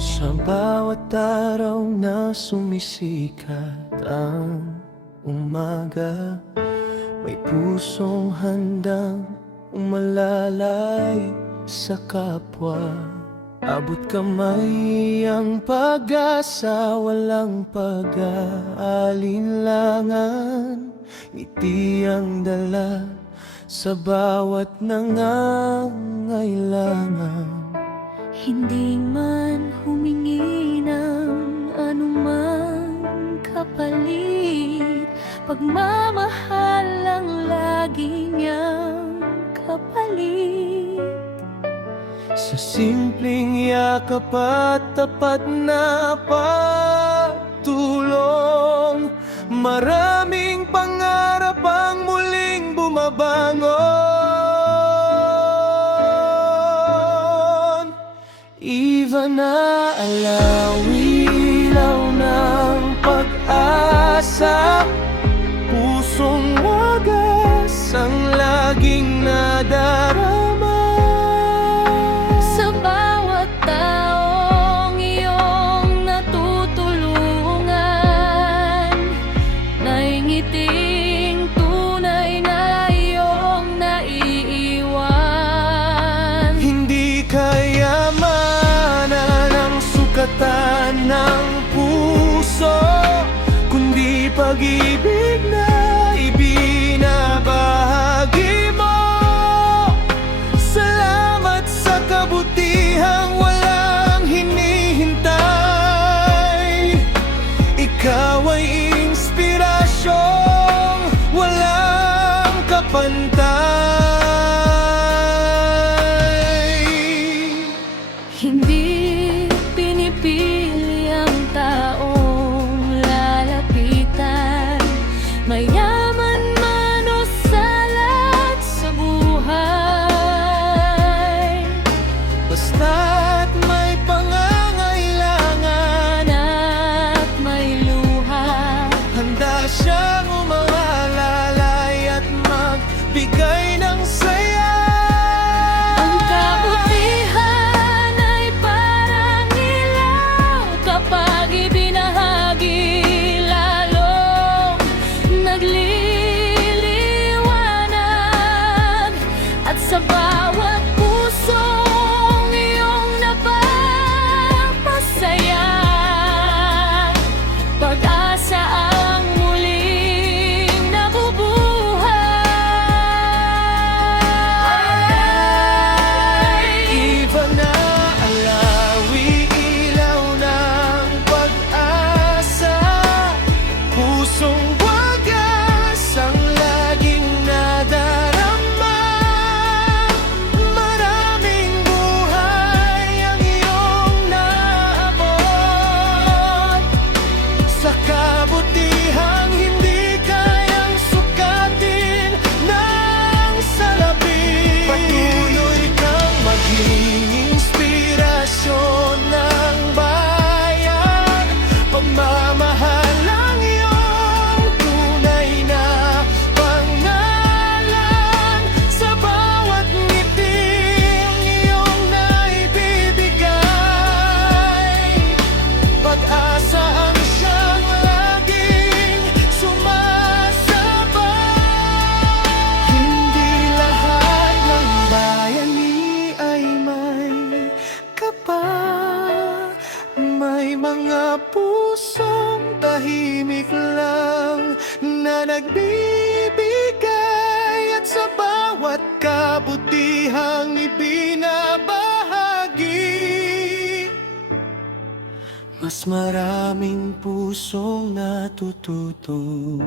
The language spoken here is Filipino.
Sa bawat araw na sumisikat ang umaga, may pusong handang umalalay sa kapwa. Abot kamay ang pag-asa, walang pag-aalinlangan. Ngiti ang dala sa bawat nangangailangan. Hindi man humingi ng anumang kapalit, pagmamahal ang lagi niyang kapalit. Sa simpleng yakap at tapat na pagtulong, maraming pangarap ang muling bumabangon. Iba na alawi, ilaw ng pag-asa, pusong wagas ang laging nadarama. Sa bawat taong iyong natutulungan, naingiting tunay na iyong naiiwan. Hindi kayamanan ang sukatan ng puso, kundi pag-ibig na ibinabahagi mo. Salamat sa kabutihang walang hinihintay. Ikaw ay inspirasyong walang kapantay. Hindi pinipili ang taong lalapitan, mayaman man o salat sa buhay. Basta't may pangangailangan At may luha, handa siyang umalalay at magbigay ng saya. ang kabutihan ay parang ilaw kapag ibinahagi, lalong nagliliwanag. At sa bawat pusong iyong napapasaya, pag-asa ang muling nabubuhay. Iba na alawi, ilaw ng pag-asa, pusong wagas ang laging nadarama. Maraming buhay ang iyong naabot, sa kabutihang hindi kayang sukatin ng salapi. Patuloy kang maging inspirasyon ng bayan, pagmamahal ang iyong tunay na pangalan. Sa bawat ngiting iyong naibibigay, pag-asa ang siyang laging sumasabay. Hindi lahat ng bayani ay may kapal, may mga pusong tahimik lang na nagbibigay. At sa bawat kabutihang ibinabahagi, mas maraming pusong natututong